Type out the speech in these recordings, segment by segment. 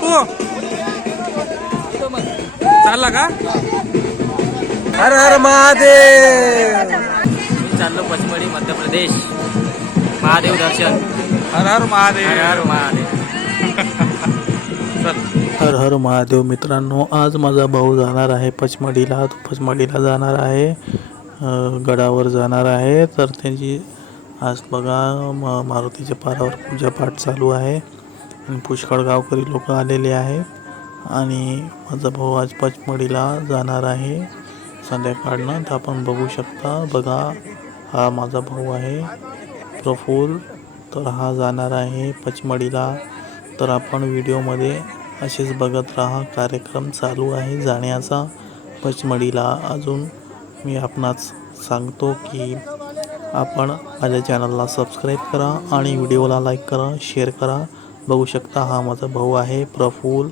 पप्पू चालला का? हर हर महादेव. चाललो पचमढी मध्य प्रदेश. महादेव दर्शन. हर हर महादेव. हर हर महादेव. हर हर महादेव. मित्रांनो, आज माझा भाऊ जाणार आहे पचमढीला. तो पचमढीला जाणार आहे, गडावर जाणार आहे. तर त्यांची आज बघा मारुतीच्या पारावर पूजापाठ चालू आहे आणि पुष्कळ गावकरी लोक आलेले आहेत. आणि माझा भाऊ आज पचमढीला जाणार आहे संध्याकाळनं. तर आपण बघू शकता. बघा, हा माझा भाऊ आहे प्रफुल्ल. तर हा जाणार आहे पचमढीला. तर आपण व्हिडिओमध्ये असेच बघत राहा. कार्यक्रम चालू आहे जाण्याचा पचमढीला. अजून मी आपणास सांगतो की आपण माझ्या चॅनलला सबस्क्राईब करा आणि व्हिडिओला लाईक करा, शेअर करा. बघू शकता हा माझा भाऊ आहे प्रफुल्ल.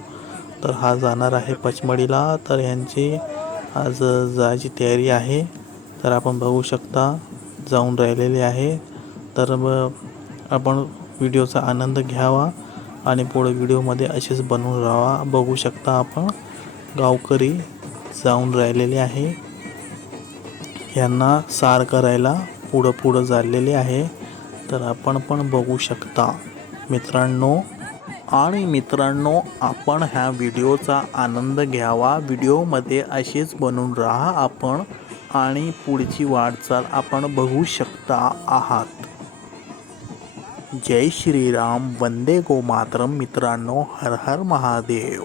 तर हा जाणार आहे पचमढीला. तर यांची आज जायची तयारी आहे. तर आपण बघू शकता जाऊन राहिलेले आहे. तर आपण व्हिडिओचा आनंद घ्यावा आणि पुढे व्हिडिओमध्ये असेच बनवून राहावा. बघू शकता आपण गावकरी जाऊन राहिलेले आहे. यांना सार करायला पुढं चाललेले आहे. तर आपण पण बघू शकता मित्रांनो. आणि मित्रांनो, आपण ह्या व्हिडिओचा आनंद घ्यावा. व्हिडिओमध्ये असेच बनवून राहा आपण आणि पुढची वाटचाल आपण बघू शकता आहात. जय श्रीराम, वंदे गोमातरम. मित्रांनो, हर हर महादेव.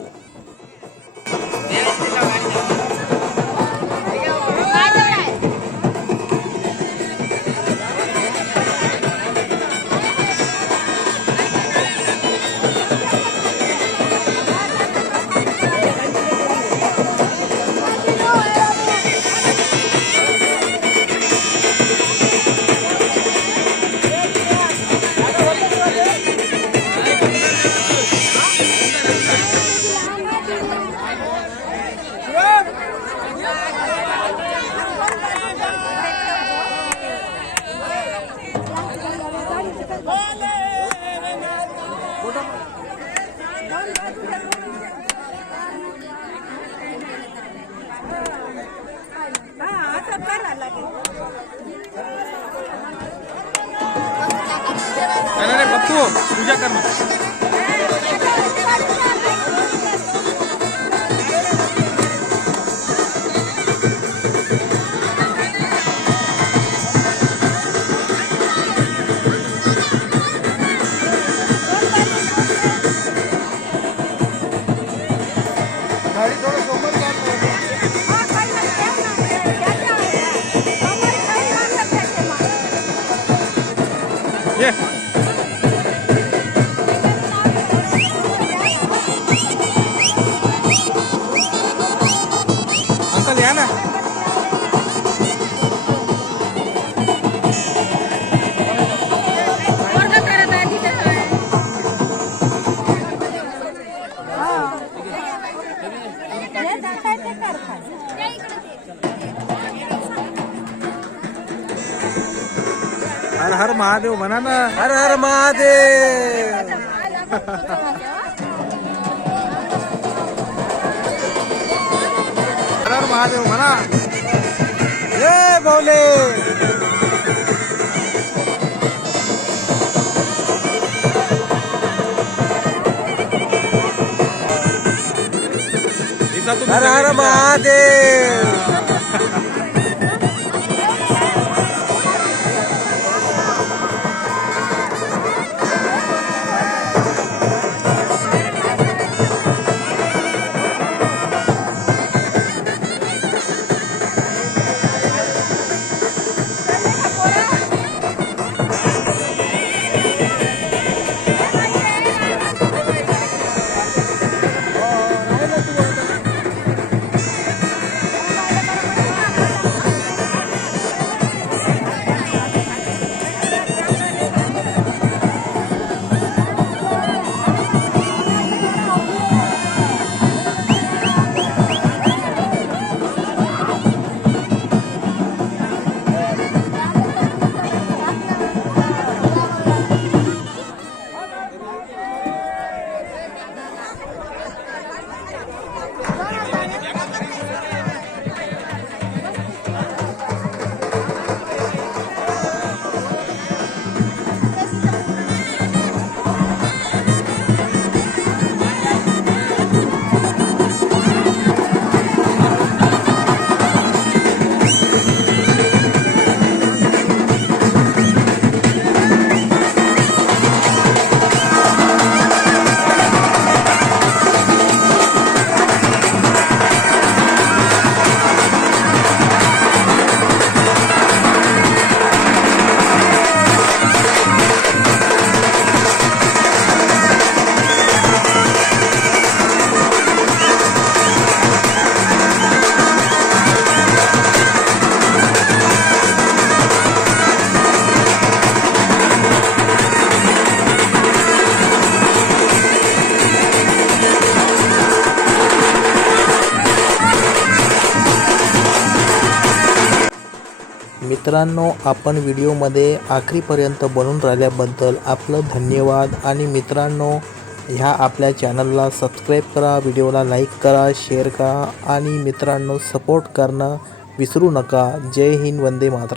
नाही पप्पू पूजा कर ना. अंकल या ना. हर हर महादेव म्हणा ना. हर हर महादेव. हर हर महादेव म्हणा. जय भोले. हर हर महादेव. मित्रांनो, आपण व्हिडिओमध्ये आखरीपर्यंत बनून राहिल्याबद्दल आपलं धन्यवाद. आणि मित्रांनो, ह्या आपल्या चॅनलला सबस्क्राईब करा, व्हिडिओला लाईक करा, शेअर करा आणि मित्रांनो सपोर्ट करणं विसरू नका. जय हिंद, वंदे मातरम.